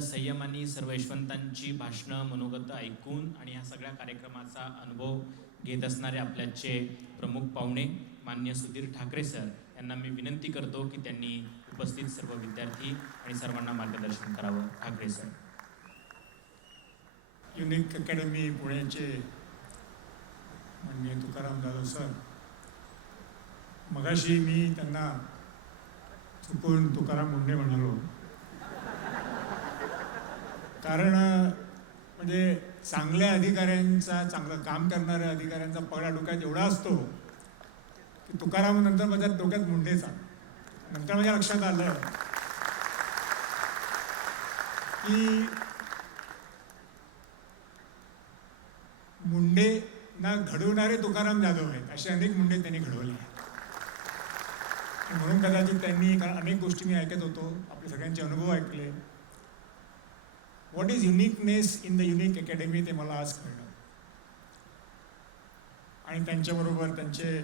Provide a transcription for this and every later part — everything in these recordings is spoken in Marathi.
संयमाने सर्व यशवंतांची भाषणं मनोगत ऐकून आणि ह्या सगळ्या कार्यक्रमाचा अनुभव घेत असणारे आपल्याचे प्रमुख पाहुणे मान्य सुधीर ठाकरे सर यांना मी विनंती करतो की त्यांनी उपस्थित सर्व विद्यार्थी आणि सर्वांना मार्गदर्शन करावं. ठाकरे सर. युनिक अकॅडमी पुण्याचे माननीय तुकाराम जाधव सर, मगाशी मी त्यांना चुकून तुकाराम मुंडे म्हणालो, कारण म्हणजे चांगल्या अधिकाऱ्यांचा, चांगलं काम करणाऱ्या अधिकाऱ्यांचा पगडा डोक्यात एवढा असतो की तुकाराम नंतर माझ्या डोक्यात मुंडेचा. नंतर माझ्या लक्षात आलं की मुंडे ना घडवणारे तुकाराम जाधव आहेत, असे अनेक मुंडे त्यांनी घडवले आहेत. म्हणून कदाचित त्यांनी, कारण अनेक गोष्टी मी ऐकत होतो, आपले सगळ्यांचे अनुभव ऐकले. What is uniqueness in the unique academy ते मला आज कळलं. आणि त्यांच्याबरोबर त्यांचे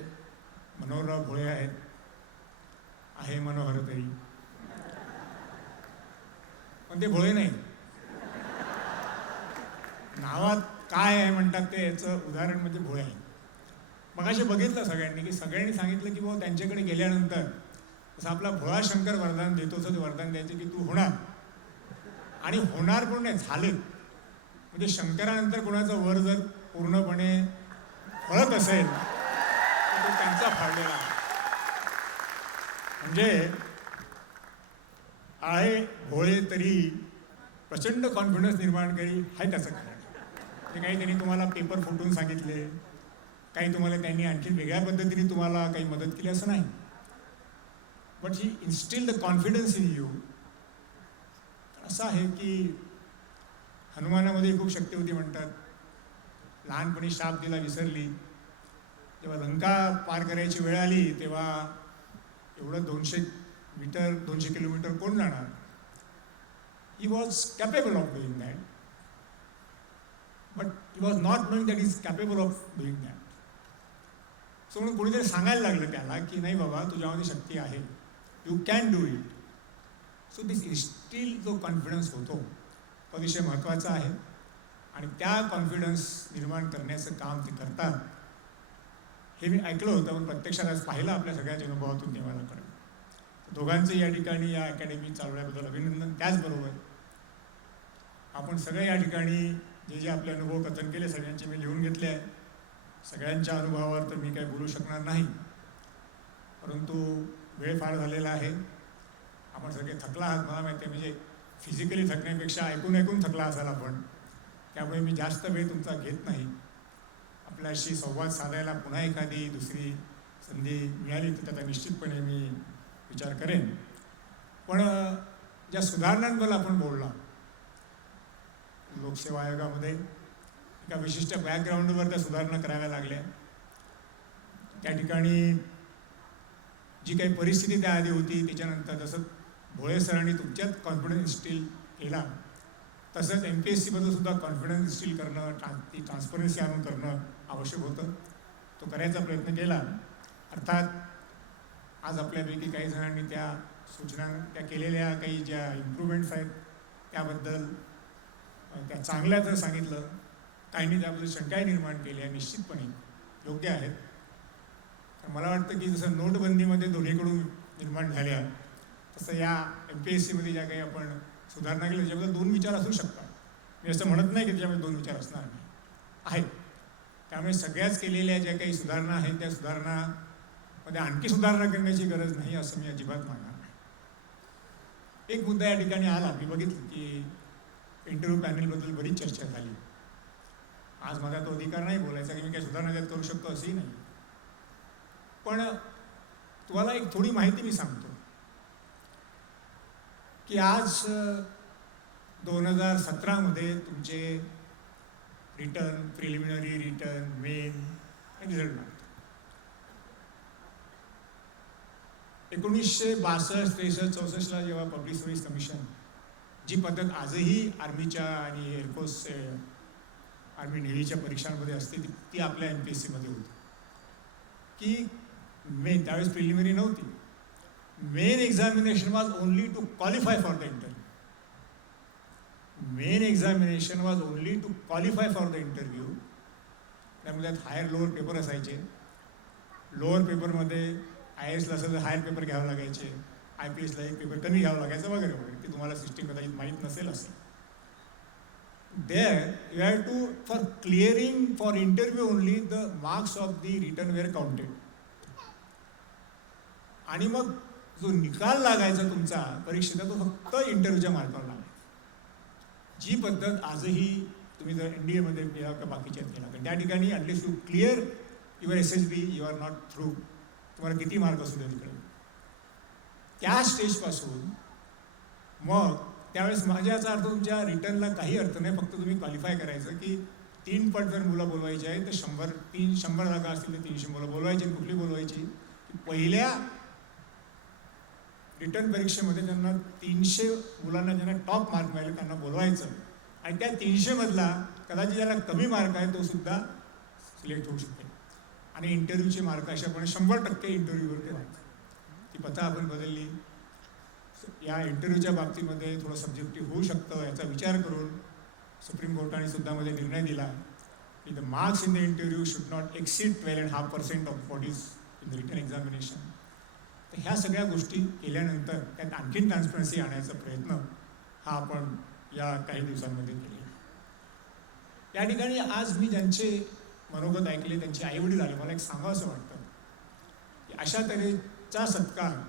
मनोहरराव भोळे आहेत, आहे मनोहर तरी, पण ते भोळे नाही, नावात काय आहे म्हणतात ते, याचं उदाहरण म्हणजे भोळे आहे. मग असे बघितलं सगळ्यांनी की सगळ्यांनी सांगितलं की बाबा त्यांच्याकडे गेल्यानंतर जसं आपला भोळा शंकर वरदान देतो तसं वरदान द्यायचं की तू होणार, आणि होणार पण नाही, झाले. म्हणजे शंकरानंतर कोणाचं वर जर पूर्णपणे फळत असेल तर तो त्यांचा फाळलेला आहे. म्हणजे आहे भोळे तरी प्रचंड कॉन्फिडन्स निर्माण करी, आहे त्याचं कारण. ते काही त्यांनी तुम्हाला पेपर फुटून सांगितले, काही तुम्हाला त्यांनी आणखी वेगळ्या पद्धतीने तुम्हाला काही मदत केली असं नाही. But he instil the confidence in you. असं आहे की हनुमानामध्ये खूप शक्ती होती म्हणतात. लहानपणी शाप दिला विसरली, जेव्हा लंका पार करायची वेळ आली तेव्हा एवढं 200 मीटर 200 किलोमीटर कोण जाणार. He was capable of doing that, but he was not knowing that is capable of doing that. So म्हणून कोणीतरी सांगायला लागलं त्याला की नाही बाबा, तुझ्यामध्ये शक्ती आहे, you can do it. So this steel जो कॉन्फिडन्स होतो तो विषय महत्त्वाचा आहे, आणि त्या कॉन्फिडन्स निर्माण करण्याचं काम ते करतात हे मी ऐकलं होतं, पण प्रत्यक्षात आज पाहिलं आपल्या सगळ्याच्या अनुभवातून तेव्हा कळलं. दोघांचं या ठिकाणी या अकॅडमी चालवण्याबद्दल अभिनंदन. त्याचबरोबर आपण सगळे या ठिकाणी जे जे आपले अनुभव कथन केले सगळ्यांचे मी लिहून घेतले आहे. सगळ्यांच्या अनुभवावर तर मी काही बोलू शकणार नाही, परंतु वेळ फार झालेला आहे. आपण सगळे थकला आहात मला माहिती आहे, म्हणजे फिजिकली थकण्यापेक्षा ऐकून ऐकून थकला असाल आपण. त्यामुळे मी जास्त वेळ तुमचा घेत नाही. आपल्याशी संवाद साधायला पुन्हा एखादी दुसरी संधी मिळाली तर त्याचा निश्चितपणे मी विचार करेन. पण ज्या सुधारणांबद्दल आपण बोलला, लोकसेवा आयोगामध्ये एका विशिष्ट बॅकग्राऊंडवर त्या सुधारणा कराव्या लागल्या. त्या ठिकाणी जी काही परिस्थिती त्याआधी होती, त्याच्यानंतर जसं भोळे सरांनी तुमच्यात कॉन्फिडन्स इन्स्टिल केला, तसंच MPSCबद्दल सुद्धा कॉन्फिडन्स इन्स्टिल करणं, ती ट्रान्सपरन्सी आणून करणं आवश्यक होतं. तो करायचा प्रयत्न केला. अर्थात आज आपल्यापैकी काही जणांनी त्या सूचना, त्या केलेल्या काही ज्या इम्प्रूव्हमेंट्स आहेत त्याबद्दल त्या चांगल्या जर सांगितलं, काहींनी त्याबद्दल शंकाही निर्माण केल्या, निश्चितपणे योग्य आहेत. तर मला वाटतं की जसं नोटबंदीमध्ये दोन्हीकडून निर्माण झाल्या, तसं या MPSCमध्ये ज्या काही आपण सुधारणा केल्या त्याच्याबद्दल दोन विचार असू शकतात. मी असं म्हणत नाही की त्याच्यामध्ये दोन विचार असणार नाही, आहेत. त्यामुळे सगळ्याच केलेल्या ज्या काही सुधारणा आहेत त्या सुधारणामध्ये आणखी सुधारणा करण्याची गरज नाही असं मी अजिबात मानणार नाही. एक मुद्दा या ठिकाणी आला, मी बघितलं की इंटरव्ह्यू पॅनलबद्दल बरीच चर्चा झाली. आज माझा तो अधिकार नाही बोलायचा की मी काही सुधारणा त्यात करू शकतो असंही नाही, पण तुम्हाला एक थोडी माहिती मी सांगतो की आज 2017मध्ये तुमचे return, preliminary return, main result लागतो. 1962, 63, 64ला जेव्हा पब्लिक सर्व्हिस कमिशन, जी पद्धत आजही आर्मीच्या आणि एअरफोर्स, आर्मी नेव्हीच्या परीक्षांमध्ये असते, ती आपल्या MPSCमध्ये होती की मेन, त्यावेळेस प्रिलिमिनरी नव्हती. Main examination was only to qualify for the interview. Main examination was only to qualify for the interview. त्यामुळे त्यात हायर लोअर पेपर असायचे. लोअर पेपरमध्ये IASला असेल तर हायर पेपर घ्यावे लागायचे, IPSला एक पेपर कमी घ्यावं लागायचं वगैरे वगैरे. ते तुम्हाला सिस्टीम कदाचित माहीत नसेल असेल. There you have to, for clearing for interview only, the marks of the written were counted. आणि मग जो निकाल लागायचा तुमचा परीक्षेचा तो फक्त इंटरव्ह्यूच्या मार्कावर लागायचा. जी पद्धत आजही तुम्ही जर NDA मध्ये केला का बाकीच्यात केला तर त्या ठिकाणी at least you clear your SSB you are not through. तुम्हाला किती मार्क असू दे तिकडे. त्या स्टेजपासून मग त्यावेळेस माझ्या याचा अर्थ तुमच्या रिटर्नला काही अर्थ नाही. फक्त तुम्ही क्वालिफाय करायचं की 3 पट जर मुलं बोलवायची आहे तर 100 जागा असतील तर 300 मुलं बोलवायची. कुठली बोलवायची? पहिल्या रिटर्न परीक्षेमध्ये ज्यांना 300 मुलांना ज्यांना टॉप मार्क मिळाले त्यांना बोलवायचं आणि त्या 300 मधला कदाचित ज्याला कमी मार्क आहे तो सुद्धा सिलेक्ट होऊ शकतो. आणि इंटरव्ह्यूचे मार्क अशाप्रमाणे 100% इंटरव्ह्यूवरती व्हायचं. ती पद्धत आपण बदलली. या इंटरव्ह्यूच्या बाबतीमध्ये थोडं सब्जेक्टिव्ह होऊ शकतं याचा विचार करून सुप्रीम कोर्टाने सुद्धा मध्ये निर्णय दिला की the marks in the interview should not exceed 12.5% of what is in the written examination. तर ह्या सगळ्या गोष्टी केल्यानंतर त्यात आणखीन ट्रान्सपरन्सी आणण्याचा प्रयत्न हा आपण या काही दिवसांमध्ये केला. या ठिकाणी आज मी ज्यांचे मनोगत ऐकले त्यांचे आईवडील आले. मला एक सांगावं असं वाटतं की अशा तऱ्हेचा सत्कार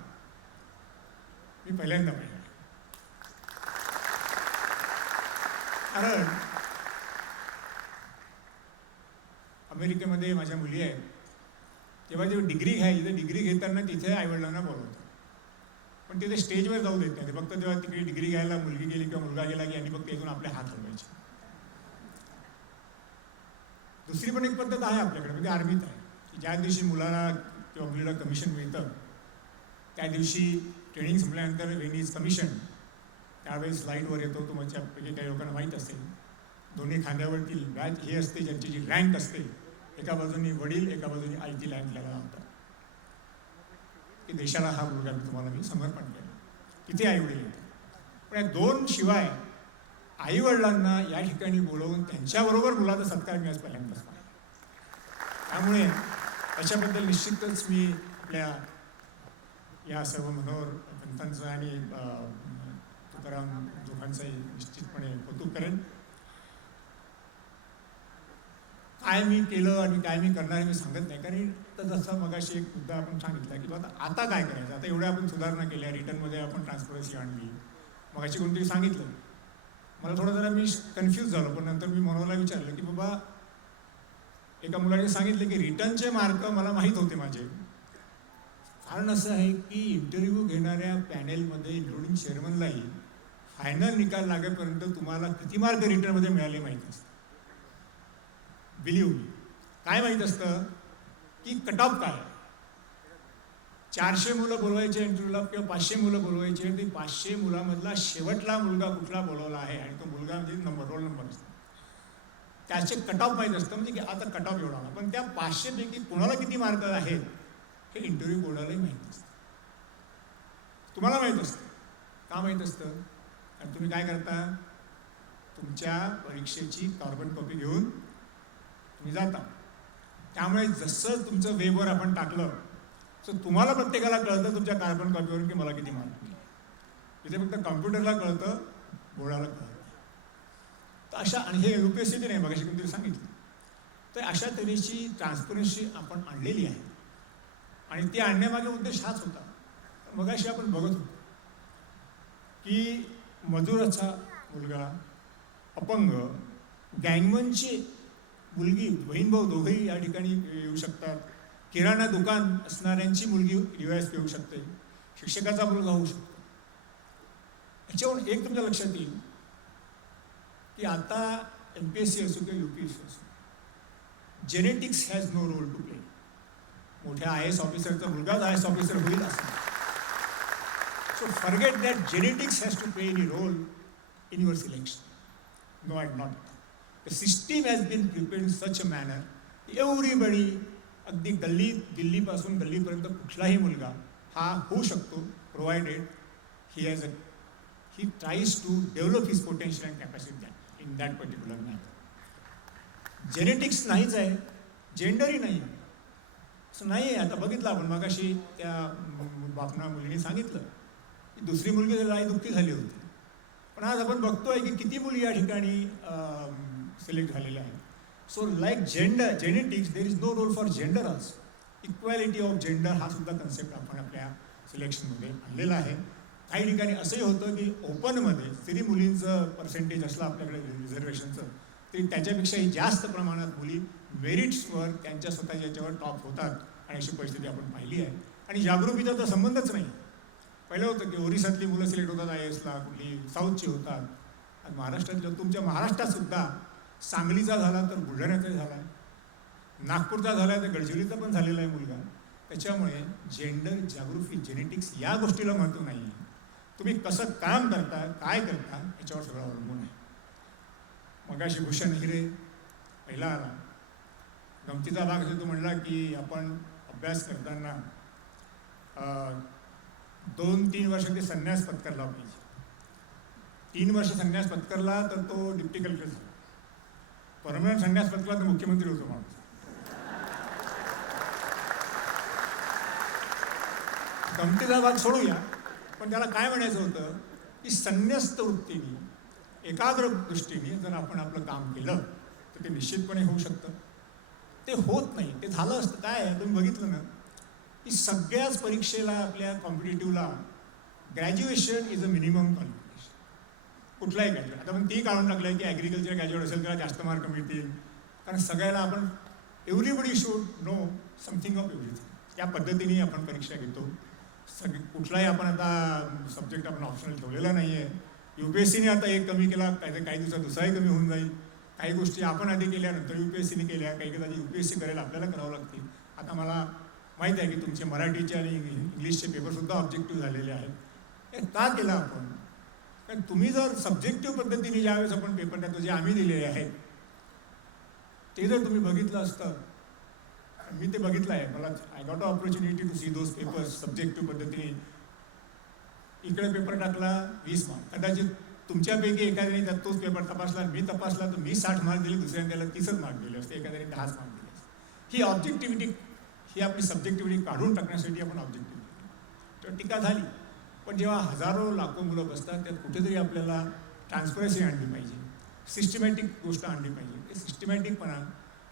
मी पहिल्यांदा पाहिला. कारण अमेरिकेमध्ये माझ्या मुली आहेत तेव्हा जेव्हा डिग्री घ्यायची तर डिग्री घेताना तिथे आईवडिलांना बोलवतात. पण तिथे स्टेजवर जाऊ देत नाही. फक्त तेव्हा तिकडे डिग्री घ्यायला मुलगी गेली किंवा मुलगा गेला की यांनी फक्त इथून आपले हात हलवायचे. दुसरी पण एक पद्धत आहे आपल्याकडे म्हणजे आर्मीत आहे की ज्या दिवशी मुलाला किंवा मुलीला कमिशन मिळतं त्या दिवशी ट्रेनिंग संपल्यानंतर वेन इज कमिशन त्यावेळेस लाईटवर येतो. तुमच्यापैकी काही लोकांना माहीत असेल दोन्ही खांद्यावरती बॅच ही असते ज्यांची जी रँक असते. एका बाजूनी वडील एका बाजूनी आईची रँक लावला लावतात की देशाला हा मुलगा तुम्हाला मी समर्पण केलं. तिथे आईवडील येतात. पण या 2 शिवाय आईवडिलांना या ठिकाणी बोलवून त्यांच्याबरोबर मुलाचा सत्कार मी आज पहिल्यांदाच पाहिला. त्यामुळे याच्याबद्दल निश्चितच मी आपल्या या सर्व मनोहर पंतांचं आणि तुकाराम दोघांचंही निश्चितपणे कौतुक करेन. काय मी केलं आणि काय मी करणार मी सांगत नाही. कारण तर जसं मगाशी एक मुद्दा आपण सांगितला की आता काय करायचं. आता एवढ्या आपण सुधारणा केल्या रिटर्नमध्ये आपण ट्रान्सपरन्सी आणली. मगाशी कोणतरी सांगितलं मला थोडं जरा मी कन्फ्यूज झालो. पण नंतर मी मनोहरला विचारलं की बाबा एका मुलाने सांगितलं की रिटर्नचे मार्क मला माहीत होते माझे. कारण असं आहे की इंटरव्ह्यू घेणाऱ्या पॅनेलमध्ये इन्क्लुडिंग चेअरमनलाही फायनल निकाल लागेपर्यंत तुम्हाला किती मार्क रिटर्नमध्ये मिळाले माहीत असतं. बिलीव्ह मी. काय माहीत असतं की कट ऑफ काय. 400 मुलं बोलवायचे इंटरव्ह्यूला किंवा 500 मुलं बोलवायचे आणि ते 500 मुलामधला शेवटला मुलगा कुठला बोलवला आहे आणि तो मुलगा म्हणजे रोल नंबर असतो. त्याचे कट ऑफ माहीत असतं म्हणजे की आता कट ऑफ एवढा. पण त्या 500 पैकी कोणाला किती मार्क आहेत हे इंटरव्ह्यू बोर्डालाही माहीत असतं. तुम्हाला माहीत असतं. का माहीत असतं? आणि तुम्ही काय करता तुमच्या परीक्षेची कार्बन कॉपी घेऊन तुम्ही जाता. त्यामुळे जसं तुमचं वेबवर आपण टाकलं तर तुम्हाला प्रत्येकाला कळतं तुमच्या कार्बन कॉपीवर की मला किती मार्क मिळाले. इथे फक्त कॉम्प्युटरला कळतं बोर्डाला कळतं. तर अशा आणि हे UPSCचे नाही मगाशी कोणतरी सांगितलं. तर अशा तऱ्हेची ट्रान्सपरन्सी आपण आणलेली आहे आणि ती आणण्यामागे उद्देश हाच होता. मगाशी आपण बघत होतो की मजुराचा मुलगा अपंग गँगमनची मुलगी बहीण भाऊ दोघेही या ठिकाणी येऊ शकतात. किराणा दुकान असणाऱ्यांची मुलगी UAS येऊ शकते. शिक्षकाचा मुलगा होऊ शकतो. याच्यावरून एक तुमच्या लक्षात येईल की आता MPSC असो किंवा UPSC असो genetics has no role to play. मोठ्या IAS ऑफिसरचा मुलगाच IAS ऑफिसर होईल असं. So forget that genetics has to play any role in your selection. No and not. The system has been prepared in such a manner everybody अगदी दिल्लीपासून गल्लीपर्यंत कुठलाही मुलगा हा होऊ शकतो provided he tries to develop his potential and capacity in that particular matter. Genetics नाहीच आहे, जेंडरही नाही आहे, असं नाही आहे. आता बघितलं आपण मगाशी त्या बापना मुलीने सांगितलं की दुसरी मुलगी त्याला आई दुःखी झाली होती, पण आज आपण बघतोय की किती मुली या ठिकाणी सिलेक्ट झालेल्या आहेत. So like gender genetics there is no role for gender also. Equality of gender हा सुद्धा कन्सेप्ट आपण आपल्या सिलेक्शनमध्ये आणलेला आहे. काही ठिकाणी असंही होतं की ओपनमध्ये जरी मुलींचं पर्सेंटेज असलं आपल्याकडे रिझर्वेशनचं, तरी त्याच्यापेक्षाही जास्त प्रमाणात मुली मेरिट्सवर त्यांच्या स्वतःच्या याच्यावर टॉप होतात आणि अशी परिस्थिती आपण पाहिली आहे. आणि जागृतीचा तर संबंधच नाही. पहिलं होतं की ओरिसातली मुलं सिलेक्ट होतात IASला, कुठली साऊथची होतात. आणि महाराष्ट्रातल्या तुमच्या महाराष्ट्रात सुद्धा सांगलीचा झाला तर बुलढाण्याचाही झाला, नागपूरचा झाला तर गडचिरोलीचा पण झालेला आहे मुलगा. त्याच्यामुळे जेंडर जागृती जेनेटिक्स या गोष्टीला महत्त्व नाही आहे. तुम्ही कसं काम करता, काय करता याच्यावर सगळं अवलंबून आहे. मगाशी भूषण हिरे पहिला आला, गमतीचा भाग असे तो म्हणला की आपण अभ्यास करताना 2-3 वर्ष ते संन्यास पत्करला पाहिजे. 3 वर्ष संन्यास पत्करला तर तो डिप्टी कलेक्टर झाला, परमनंट संन्यास पत्करला तर मुख्यमंत्री होतो माणूस. गमतीचा भाग सोडूया, पण त्याला काय म्हणायचं होतं की संन्यस्त वृत्तीने एकाग्र दृष्टीने जर आपण आपलं काम केलं तर ते निश्चितपणे होऊ शकतं. ते होत नाही. ते झालं असतं काय आहे, तुम्ही बघितलं ना की सगळ्याच परीक्षेला आपल्या कॉम्पिटेटिव्हला graduation is a minimum qualification. कुठलाही ग्रॅज्युएट, आता पण ती काढून टाकलं आहे की ॲग्रिकल्चर ग्रॅज्युएट असेल त्याला जास्त मार्क मिळतील, कारण सगळ्याला आपण everybody should know something of everything या पद्धतीने आपण परीक्षा घेतो. कुठलाही आपण आता सब्जेक्ट आपण ऑप्शनल ठेवलेला नाही आहे. UPSCने आता एक कमी केला, काही दिवसात दुसराही कमी होऊन जाईल. काही गोष्टी आपण आधी केल्या नंतर UPSCने केल्या, काही कदाचित UPSC करायला आपल्याला करावं लागतील. आता मला माहीत आहे की तुमचे मराठीचे आणि इंग्लिशचे पेपरसुद्धा ऑब्जेक्टिव्ह झालेले आहेत. हे का केलं आपण? कारण तुम्ही जर सब्जेक्टिव्ह पद्धतीने ज्यावेळेस आपण पेपर टाकतो जे आम्ही दिलेले आहेत ते जर तुम्ही बघितलं असतं, मी ते बघितलं आहे, मला I got a opportunity to see those papers subjective पद्धतीने. इकडे पेपर टाकला 20 मार्क, कदाचित तुमच्यापैकी एखाद्याने त्यात तोच पेपर तपासला, मी तपासला तर मी 60 मार्क दिले, दुसऱ्याने त्याला 30च मार्क दिले असते, एखाद्याने 10 मार्क दिले असते. ही ऑब्जेक्टिव्हिटी, ही आपली सब्जेक्टिव्हिटी काढून टाकण्यासाठी आपण ऑब्जेक्टिव्हिटी तर टीका झाली. पण जेव्हा हजारो लाखो मुलं बसतात त्यात कुठेतरी आपल्याला ट्रान्सपरन्सी आणली पाहिजे, सिस्टमॅटिक गोष्ट आणली पाहिजे. ते सिस्टमॅटिकपणा,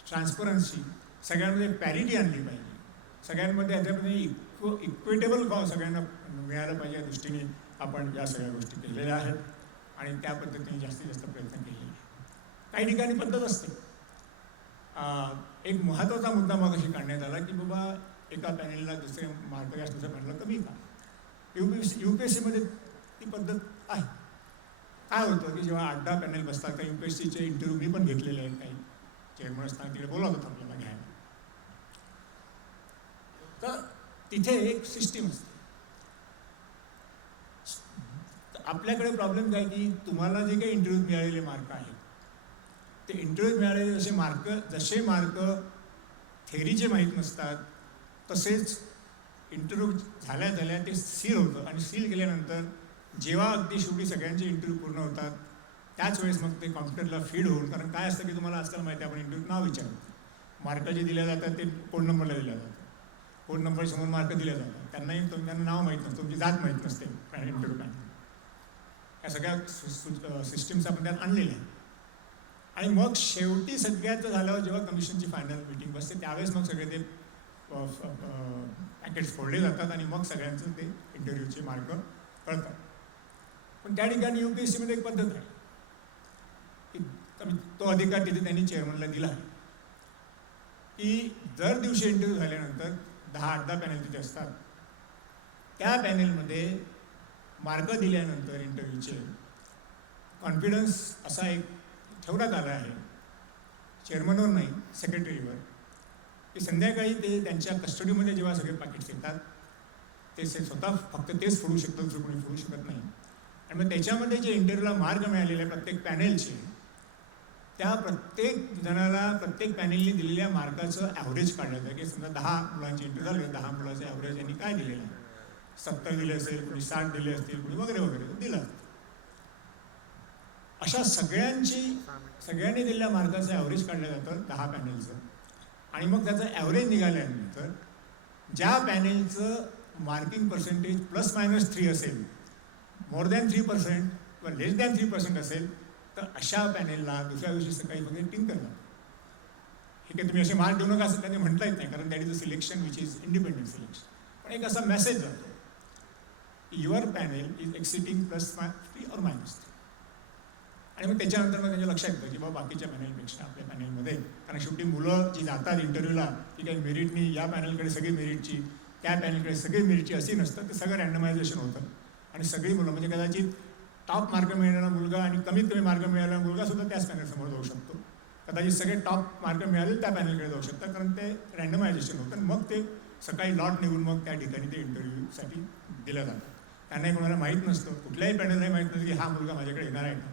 ट्रान्सपरन्सी, सगळ्यांमध्ये पॅरिटी आणली पाहिजे, सगळ्यांमध्ये याच्यामध्ये इक्वेटेबल सगळ्यांना मिळालं पाहिजे या दृष्टीने आपण या सगळ्या गोष्टी केलेल्या आहेत आणि त्या पद्धतीने जास्तीत जास्त प्रयत्न केलेले आहेत. काही ठिकाणी पद्धत असते. एक महत्त्वाचा मुद्दा मग अशी काढण्यात आला की बाबा एका पॅनेलला दुसरे मार्क जास्त, दुसऱ्या पॅनलला कमी का? UPSCमध्ये ती पद्धत आहे. काय होतं की जेव्हा 8-10 पॅनेल बसतात, काही UPSCचे इंटरव्ह्यू मी पण घेतलेले आहेत, काही चेअरमन असताना तिकडे बोलावतात आपल्याला घ्यायला, तर तिथे एक सिस्टीम असते. आपल्याकडे प्रॉब्लेम काय की तुम्हाला जे काही इंटरव्ह्यू मिळालेले मार्क आहेत ते इंटरव्ह्यू मिळालेले जसे मार्क थेअरीचे माहीत नसतात, तसेच इंटरव्ह्यू झाल्या ते सील होतं आणि सील केल्यानंतर जेव्हा अगदी शेवटी सगळ्यांचे इंटरव्ह्यू पूर्ण होतात त्याच वेळेस मग ते कॉम्प्युटरला फीड होऊन, कारण काय असतं की तुम्हाला आजकाल माहिती आहे आपण इंटरव्ह्यू नाव विचारतो, मार्क जे दिले जातात ते कोड नंबरला दिल्या जातात, कोड नंबर समोर मार्क दिले जातात, त्यांना नाव माहीत नसतं, तुमची जात माहीत नसते इंटरव्ह्यू पॅनल. या सगळ्या सिस्टीम्स आपण त्यात आणलेल्या आहेत. आणि मग शेवटी सगळ्याचं झाल्यावर जेव्हा कमिशनची फायनल मीटिंग बसते त्यावेळेस मग सगळे ते पॅकेट्स फोडले जातात आणि मग सगळ्यांचं ते इंटरव्ह्यूचे मार्क कळतात. पण त्या ठिकाणी UPSCमध्ये एक पद्धत आहे की तो अधिकार तिथे त्यांनी चेअरमनला दिला आहे की दर दिवशी इंटरव्ह्यू झाल्यानंतर 10-8 पॅनल तिथे असतात, त्या पॅनेलमध्ये मार्क दिल्यानंतर इंटरव्ह्यूचे कॉन्फिडन्स असा एक ठेवण्यात आला आहे चेअरमनवर नाही, सेक्रेटरीवर, की संध्याकाळी ते त्यांच्या कस्टडीमध्ये जेव्हा सगळे पॅकेट्स येतात ते स्वतः फक्त तेच फोडू शकतात, दुसरं कोणी फोडू शकत नाही. आणि मग त्याच्यामध्ये जे इंटरव्ह्यूला मार्क मिळालेले प्रत्येक पॅनेलचे, त्या प्रत्येक जणाला प्रत्येक पॅनेलने दिलेल्या मार्काचं ॲव्हरेज काढलं जातं की समजा 10 मुलांचे इंटरव्ह्यू झाले, 10 मुलांचं ॲव्हरेज यांनी काय दिलेलं आहे, 70 दिले असेल, कोणी 60 दिले असतील, कोणी वगैरे वगैरे दिलं. अशा सगळ्यांनी दिलेल्या मार्काचं ॲव्हरेज काढलं जातं 10 पॅनेलचं. आणि मग त्याचं ॲव्हरेज निघाल्यानंतर ज्या पॅनेलचं मार्किंग पर्सेंटेज ±3 असेल, मोर दॅन 3% किंवा लेस दॅन 3% असेल, तर अशा पॅनेलला दुसऱ्या दिवशी सकाळी फक्त टिंक करतात. हे काही तुम्ही असे मार्क देऊ नका असं त्यांनी म्हटलं येत नाही, कारण that is a selection which is independent selection. पण एक असा मेसेज जातो की your panel is exiting +3 or -3. आणि मग त्याच्यानंतर मग त्यांच्या लक्षात येतं की बाबा बाकीच्या पॅनेलपेक्षा आपल्या पॅनेलमध्ये, कारण शेवटी मुलं जी जातात इंटरव्ह्यूला ती काही मेरिटनी या पॅनेलकडे सगळी मेरिटची, त्या पॅनेलकडे सगळी मेरिटची अशी नसतं. ते सगळं रँडमायझेशन होतं आणि सगळी मुलं म्हणजे कदाचित टॉप मार्क मिळणारा मुलगा आणि कमीत कमी मार्क मिळालेला मुलगासुद्धा त्याच पॅनेलसमोर जाऊ शकतो. कदाचित सगळे टॉप मार्क मिळाले त्या पॅनेलकडे जाऊ शकतात, कारण ते रँडमायझेशन होतं. मग ते सकाळी लॉट निघून मग त्या ठिकाणी ते इंटरव्ह्यूसाठी दिलं जातं. त्यांनाही कोणाला माहीत नसतं, कुठल्याही पॅनेललाही माहीत नसतं की हा मुलगा माझ्याकडे येणार आहे का.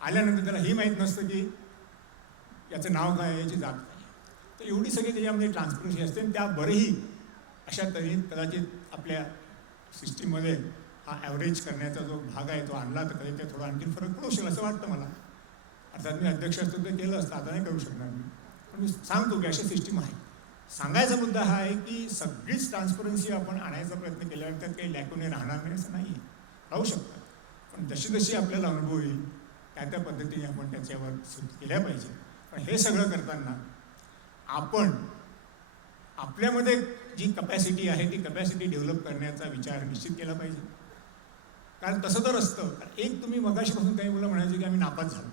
आल्यानंतर त्याला हे माहीत नसतं की याचं नाव काय आहे, याची जात काय. तर एवढी सगळी त्याच्यामध्ये ट्रान्सपरन्सी असते. आणि त्या बरंही अशा तऱ्हेने कदाचित आपल्या सिस्टीममध्ये हा ॲव्हरेज करण्याचा जो भाग आहे तो आणला तर कधी ते थोडा आणखी फरक पडू शकेल असं वाटतं मला. अर्थात मी अध्यक्ष असतो ते केलं असतं, आता नाही करू शकणार मी, पण मी सांगतो की अशी सिस्टीम आहे. सांगायचा मुद्दा हा आहे की सगळीच ट्रान्सपरन्सी आपण आणायचा प्रयत्न केल्यानंतर काही लॅकुने राहणार नाही असं नाही आहे, राहू शकतात. पण जशी जशी आपल्याला अनुभव येईल त्या पद्धतीने आपण त्याच्यावर सूट केल्या पाहिजे. पण हे सगळं करताना आपण आपल्यामध्ये जी कपॅसिटी आहे ती कपॅसिटी डेव्हलप करण्याचा विचार निश्चित केला पाहिजे. कारण तसं तर असतं, एक तुम्ही मगाशीपासून काही मुलं म्हणायचे की आम्ही नापास झालो.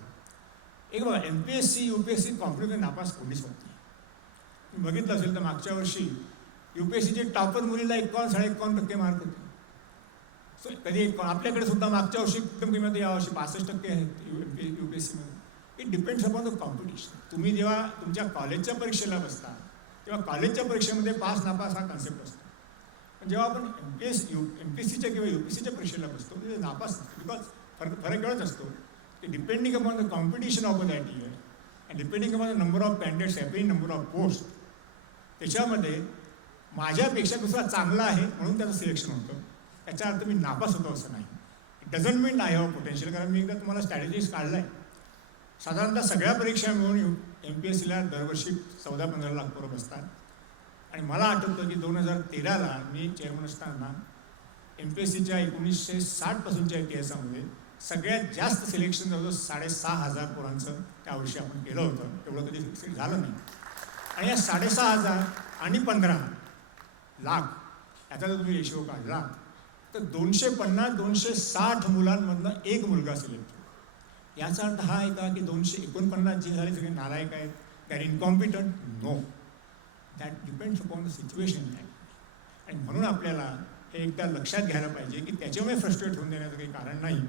एक बघा, MPSC UPSC कॉम्प्युटर नापास कोणीच होत नाही. तुम्ही बघितलं असेल तर मागच्या वर्षी UPSCचे टॉपर मुलीला 51-51% मार्क होते. सो कधी आपल्याकडे सुद्धा मागच्या वर्षी एकदम कमी होते, यावर्षी 65% आहेत UPSCमध्ये. It depends upon the competition. तुम्ही जेव्हा तुमच्या कॉलेजच्या परीक्षेला बसता तेव्हा कॉलेजच्या परीक्षेमध्ये पास नापास हा कन्सेप्ट असतो. पण जेव्हा आपण MPSCच्या किंवा UPSCच्या परीक्षेला बसतो म्हणजे नापास नसतो. बिकॉज फरक एवढाच असतो की depending upon the competition of that year and depending upon the number of candidates happening, number of post, त्याच्यामध्ये माझ्यापेक्षा दुसरा चांगला आहे म्हणून त्याचं सिलेक्शन होतं. त्याचा अर्थ मी नापास होतो असं नाही. It doesn't mean I have potential. कारण मी एकदा तुम्हाला स्ट्रॅटेजीज काढला आहे. साधारणतः सगळ्या परीक्षा मिळून MPSCला दरवर्षी 14-15 लाख पोरं बसतात. आणि मला आठवतं की 2013ला मी चेअरमन असताना MPSCच्या 1960पासूनच्या इतिहासामध्ये सगळ्यात जास्त सिलेक्शन जवळजवळ 6,500 पोरांचं त्यावर्षी आपण केलं होतं. तेवढं कधी सिलेक्शन झालं नाही. आणि या 6,500 आणि 15 लाख याचा जर तुम्ही रेशिओ काढला तर 250-260 मुलांमधनं एक मुलगा सिलेक्ट होतो. याचा अर्थ हा आहे का की 249 जे झाले सगळे नालायक आहेत, that incompetent? No, that depends upon the situation. आणि म्हणून आपल्याला हे एकदा लक्षात घ्यायला पाहिजे की त्याच्यामुळे फ्रस्ट्रेट होऊन देण्याचं काही कारण नाही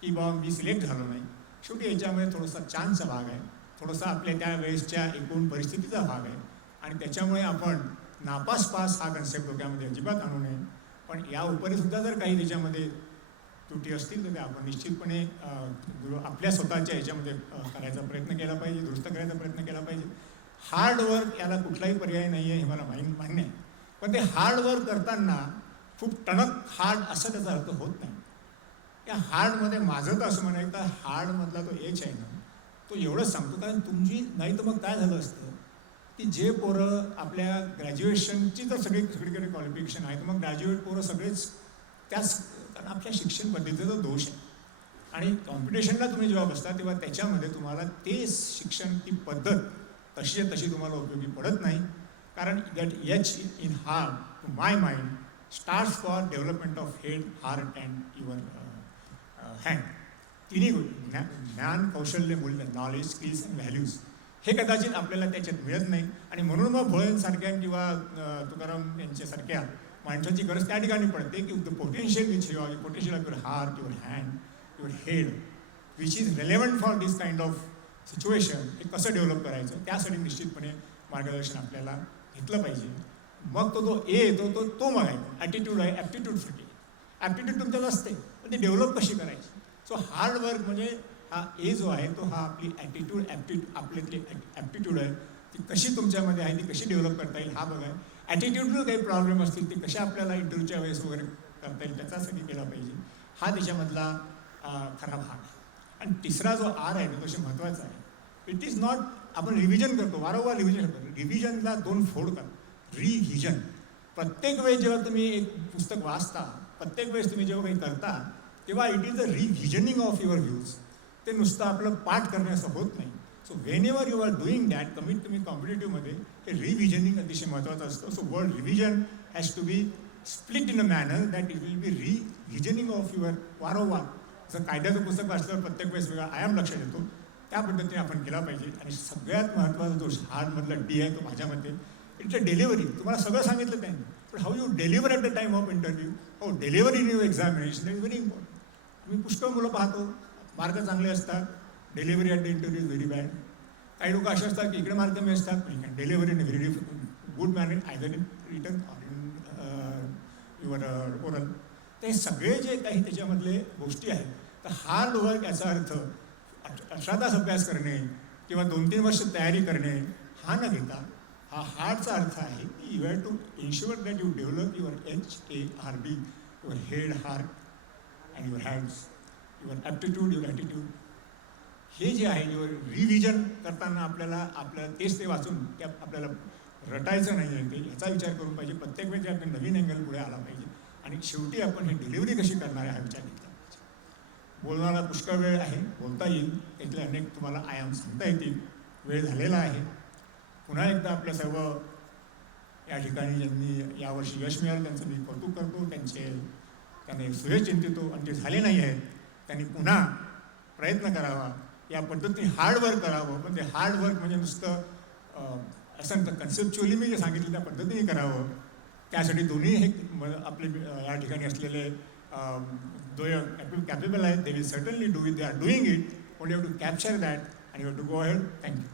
की बाबा मी सिलेक्ट झालो नाही. शेवटी याच्यामध्ये थोडासा चान्सचा भाग आहे, थोडासा आपल्या त्या वेळेसच्या एकूण परिस्थितीचा भाग आहे. आणि त्याच्यामुळे आपण नापास पास हा कन्सेप्ट डोक्यामध्ये अजिबात आणू नये. पण या उपरीसुद्धा जर काही त्याच्यामध्ये त्रुटी असतील तर त्या आपण निश्चितपणे आपल्या स्वतःच्या ह्याच्यामध्ये करायचा प्रयत्न केला पाहिजे, दुरुस्त करायचा प्रयत्न केला पाहिजे. हार्डवर्क याला कुठलाही पर्याय नाही आहे हे मला मान्य आहे. पण ते हार्डवर्क करताना खूप टणक हार्ड असं त्याचा अर्थ होत नाही. त्या हार्डमध्ये माझं तर असं म्हणायचं तर हार्डमधला तो एच आहे ना तो एवढंच सांगतो. कारण तुमची नाही तर मग काय झालं असतं की जे पोरं आपल्या ग्रॅज्युएशनची तर सगळीकडे क्वालिफिकेशन आहे तर मग ग्रॅज्युएट पोरं सगळेच त्याच, कारण आपल्या शिक्षण पद्धतीचा दोष आहे. आणि कॉम्पिटिशनला तुम्ही जेव्हा बसता तेव्हा त्याच्यामध्ये तुम्हाला ते शिक्षण, ती पद्धत तशी तुम्हाला उपयोगी पडत नाही. कारण that H in heart to my mind starts for development of head, heart and your hand. तिन्ही ज्ञान, कौशल्य, मूल्य, नॉलेज, स्किल्स अँड व्हॅल्यूज हे कदाचित आपल्याला त्याच्यात मिळत नाही. आणि म्हणून मग भोळेंसारख्या किंवा तुकाराम यांच्यासारख्या माणसाची गरज त्या ठिकाणी पडते की the potential which potential of your heart, your hand, your head which is relevant for this kind of situation हे कसं डेव्हलप करायचं त्यासाठी निश्चितपणे मार्गदर्शन आपल्याला घेतलं पाहिजे. मग तो ए येतो तो मग आहे ॲटिट्यूड आहे, ॲप्टिट्यूडसाठी. ॲप्टिट्यूड तुमच्यात असते पण ती डेव्हलप कशी करायची. सो हार्डवर्क म्हणजे हा ए जो आहे तो हा आपली आपल्यातली ॲप्टिट्यूड आहे ती कशी तुमच्यामध्ये आहे ती कशी डेव्हलप करता येईल हा बघा. ॲटिट्यूडवर काही प्रॉब्लेम असतील ते कशा आपल्याला इंटरव्ह्यूच्या वेळेस वगैरे करता येईल त्याच्यासाठी केला पाहिजे. हा त्याच्यामधला खरा भाग आहे. आणि तिसरा जो आर आहे तो तसे महत्त्वाचा आहे. इट इज नॉट आपण रिव्हिजन करतो, वारंवार रिव्हिजन करतो. रिव्हिजनला दोन फोड करा. रिव्हिजन प्रत्येक वेळेस जेव्हा तुम्ही एक पुस्तक वाचता, प्रत्येक वेळेस तुम्ही जेव्हा काही करता, तेव्हा it is a revisioning of your views. ते नुसतं आपलं पाठ करणे असं होत नाही. So whenever you are doing that, कमीत कमी कॉम्पिटेटिव्हमध्ये हे रिव्हिजनिंग अतिशय महत्त्वाचं असतं. So word revision has to be split in a manner that it will be revisioning of your वारंवार. जर कायद्याचं पुस्तक वाचल्यावर प्रत्येक वेळेस वेगळा आयाम लक्षात येतो, त्या पद्धतीने आपण केला पाहिजे. आणि सगळ्यात महत्त्वाचा जो हार्डमधला डी आहे तो माझ्या मते इट्स अ डिलिव्हरी. तुम्हाला सगळं सांगितलं त्यांनी, पण how you deliver at the time of interview, how deliver in your examination is very important. मी पुष्कळ मुलं पाहतो, मार्क चांगले असतात, delivery at the interview is very bad. काही लोक असे असतात की इकडे मार्क कमी असतात, पण can deliver in very good manner either in return or in your oral. ते सगळे जे काही त्याच्यामधले गोष्टी आहेत, तर हार्ड वर्क याचा अर्थ 18 तास अभ्यास करणे किंवा 2-3 वर्ष तयारी करणे हा न घेता, हा हार्डचा अर्थ आहे की you have to ensure that you develop your HARD, your head, heart and your hands, your aptitude, your attitude. हे जे आहे युअर रिव्हिजन करताना आपल्याला तेच ते वाचून त्या आपल्याला रटायचं नाही आहे, ते याचा विचार करून पाहिजे. प्रत्येक वेळी आपल्या नवीन अँगल पुढे आला पाहिजे. आणि शेवटी आपण ही डिलिव्हरी कशी करणार आहे हा विचार घेतला पाहिजे. बोलणारा पुष्कळ वेळ आहे, बोलता येईल, त्यातले अनेक तुम्हाला आयाम सांगता येतील. वेळ झालेला आहे. पुन्हा एकदा आपल्या सर्व या ठिकाणी ज्यांनी यावर्षी यश मिळालं त्यांचं मी कौतुक करतो. त्यांना सुरेश चिंतितो, आणि ते झाले नाही आहेत त्यांनी पुन्हा प्रयत्न करावा, या पद्धतीने हार्डवर्क करावं. पण ते हार्डवर्क म्हणजे नुसतं असं कन्सेप्च्युअली मी जे सांगितलं त्या पद्धतीने करावं. त्यासाठी दोन्ही हे आपले या ठिकाणी असलेले कॅपेबल आहेत. They will certainly do it. They are doing it. Only have to capture that and you have to go ahead. Thank you.